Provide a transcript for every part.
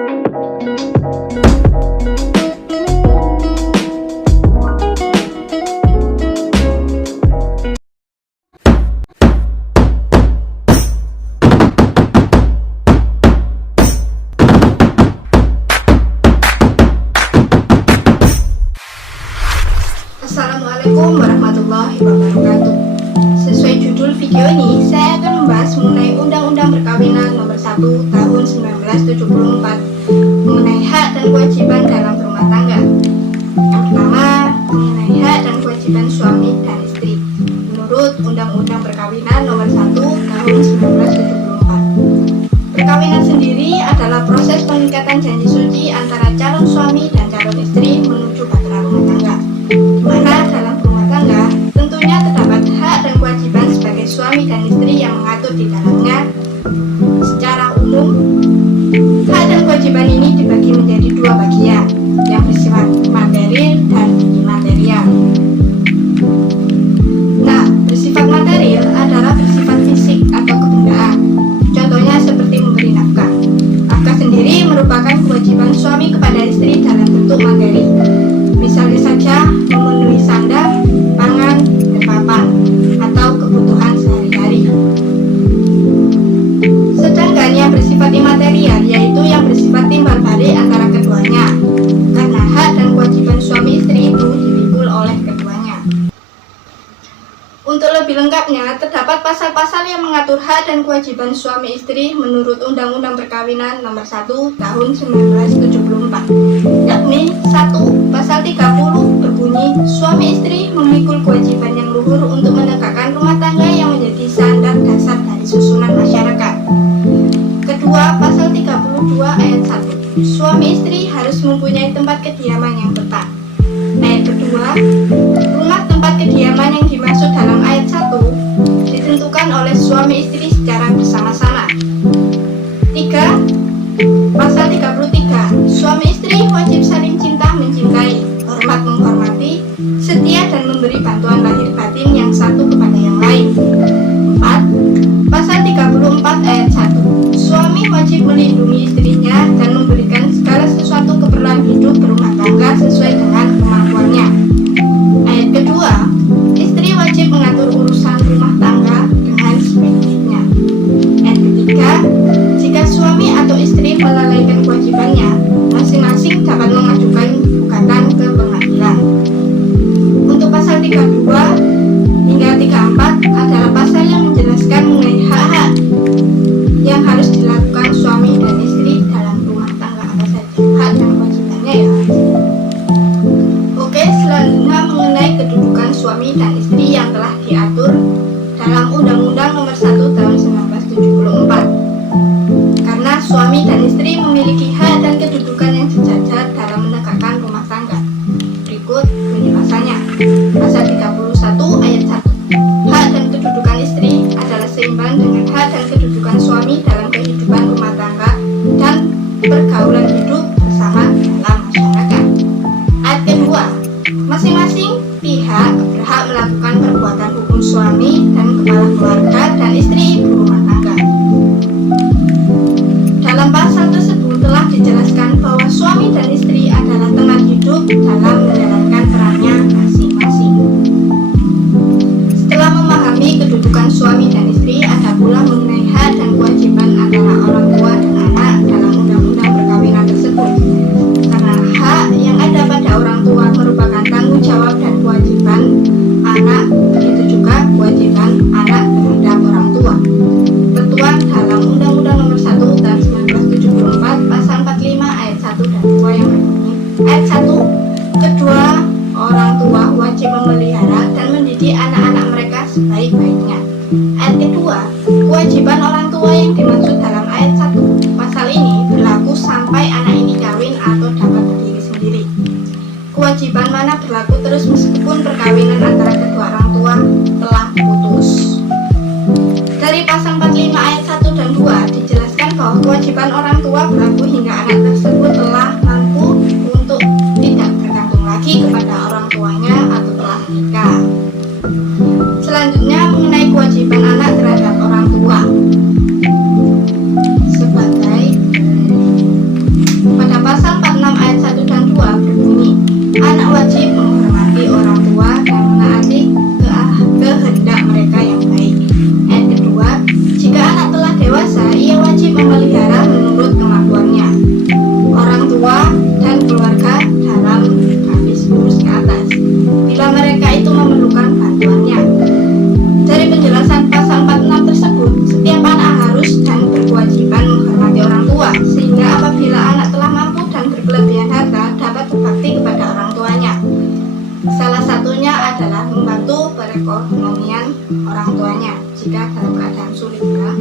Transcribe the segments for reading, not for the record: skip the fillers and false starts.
Assalamualaikum warahmatullahi wabarakatuh. Sesuai judul video ini, saya akan membahas mengenai Undang-Undang Perkawinan Nomor 1 Tahun 1974 mengenai hak dan kewajiban dalam rumah tangga. Yang pertama, mengenai hak dan kewajiban suami dan istri menurut Undang-Undang Perkawinan Nomor 1 Tahun 1974. Perkawinan sendiri adalah proses pengikatan janji suci antara calon suami dan calon istri menuju bahtera rumah tangga, di mana dalam rumah tangga tentunya terdapat hak dan kewajiban sebagai suami dan istri yang mengatur di dalamnya. Secara umum, hak dan kewajiban ini dibagi menjadi dua bagian, yang bersifat material dan imaterial. Nah, bersifat material adalah bersifat fisik atau kebendaan. Contohnya seperti memberi nafkah. Nafkah sendiri merupakan kewajiban suami kepada istri dalam bentuk materi. Misalnya saja memenuhi sandang, pangan, dan papan, atau kebutuhan sehari-hari. Sedangkan yang bersifat imaterial yaitu yang bersifat timbal balik antara keduanya, karena hak dan kewajiban suami istri itu dipikul oleh keduanya. Untuk lebih lengkapnya, terdapat pasal-pasal yang mengatur hak dan kewajiban suami istri menurut Undang-Undang Perkawinan Nomor 1 Tahun 1974, yakni 1. Pasal 30 berbunyi, suami istri memikul kewajiban yang luhur untuk menegakkan rumah tangga yang menjadi standar dasar dari susunan masyarakat. Kedua, pasal 32 ayat 1, suami istri harus mempunyai tempat kediaman yang tetap. Ayat kedua, rumah tempat kediaman yang dimaksud dalam ayat 1 ditentukan oleh suami istri secara bersama-sama. 3. Pasal 33, suami istri wajib saling cinta mencintai, hormat menghormati, setia dan memberi bantuan lahir batin yang satu kepada yang lain. 4. Pasal 34 ayat 1, suami wajib melindungi istrinya dan memberikan segala sesuatu keperluan hidup berumah tangga sesuai dengan kemampuannya. Ayat kedua, istri wajib mengatur urusan rumah tangga dengan sebaik-baiknya. Ayat ketiga, jika suami atau istri melalaikan kewajibannya, masing-masing dapat mengajukan gugatan ke pengadilan. Untuk pasal 32 hingga 34 adalah pasal yang menjelaskan mengenai hak-hak yang harus dilakukan suami dan istri dalam rumah tangga. Apa saja hak dan kewajibannya ya. Oke, selanjutnya mengenai kedudukan suami dan istri yang telah diatur dalam Undang-Undang Nomor 1 Tahun 1974. Karena suami dan istri memiliki hak dan kedudukan yang sejajar dalam menegakkan rumah tangga. Berikut bunyi pasalnya. Pasal 31 ayat 1, hak dan kedudukan istri adalah seimbang dengan hak dan kedudukan suami dalam kehidupan rumah tangga dan pergaulan hidup bersama dalam masyarakat. Ayat kedua, masing-masing pihak berhak melakukan perbuatan hukum suami dan kepala keluarga dan istri ibu rumah tangga. Dalam pasal tersebut telah dijelaskan bahwa suami dan istri adalah teman hidup dalam menjalankan perannya masing-masing. Setelah memahami kedudukan suami dan istri, ada pula mengenai hak dan kewajiban antara orang tua dan anak dalam Undang-Undang Perkawinan tersebut. Karena hak yang ada pada orang tua merupakan tanggung jawab dan kewajiban anak, begitu juga kewajiban anak terhadap orang tua. Tertuang dalam Undang-Undang Nomor 1 Tahun 1974 Pasal 45 ayat 1 dan 2 yang berbunyi, ayat 1, kedua orang tua wajib memelihara dan mendidik anak-anak mereka sebaik-baiknya. Ayat kedua, kewajiban orang tua yang dimaksud dalam ayat 1 pasal ini berlaku sampai anak ini kawin atau dapat berdiri sendiri. Kewajiban mana berlaku terus meskipun perkawinan antara kedua orang tua telah putus. Dari pasal 45 ayat 1 dan 2 dijelaskan bahwa kewajiban orang tua berlaku hingga anak tersebut telah mampu untuk tidak bergantung lagi kepada orang tuanya atau telah nikah. Selanjutnya mengenai kewajiban anak terhadap orang tua. Sebagai jika dalam keadaan sulit ya.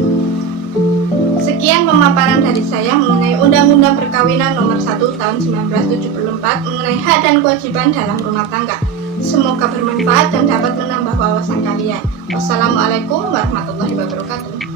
Sekian pemaparan dari saya mengenai Undang-Undang Perkawinan Nomor 1 Tahun 1974 mengenai hak dan kewajiban dalam rumah tangga. Semoga bermanfaat dan dapat menambah wawasan kalian. Wassalamualaikum warahmatullahi wabarakatuh.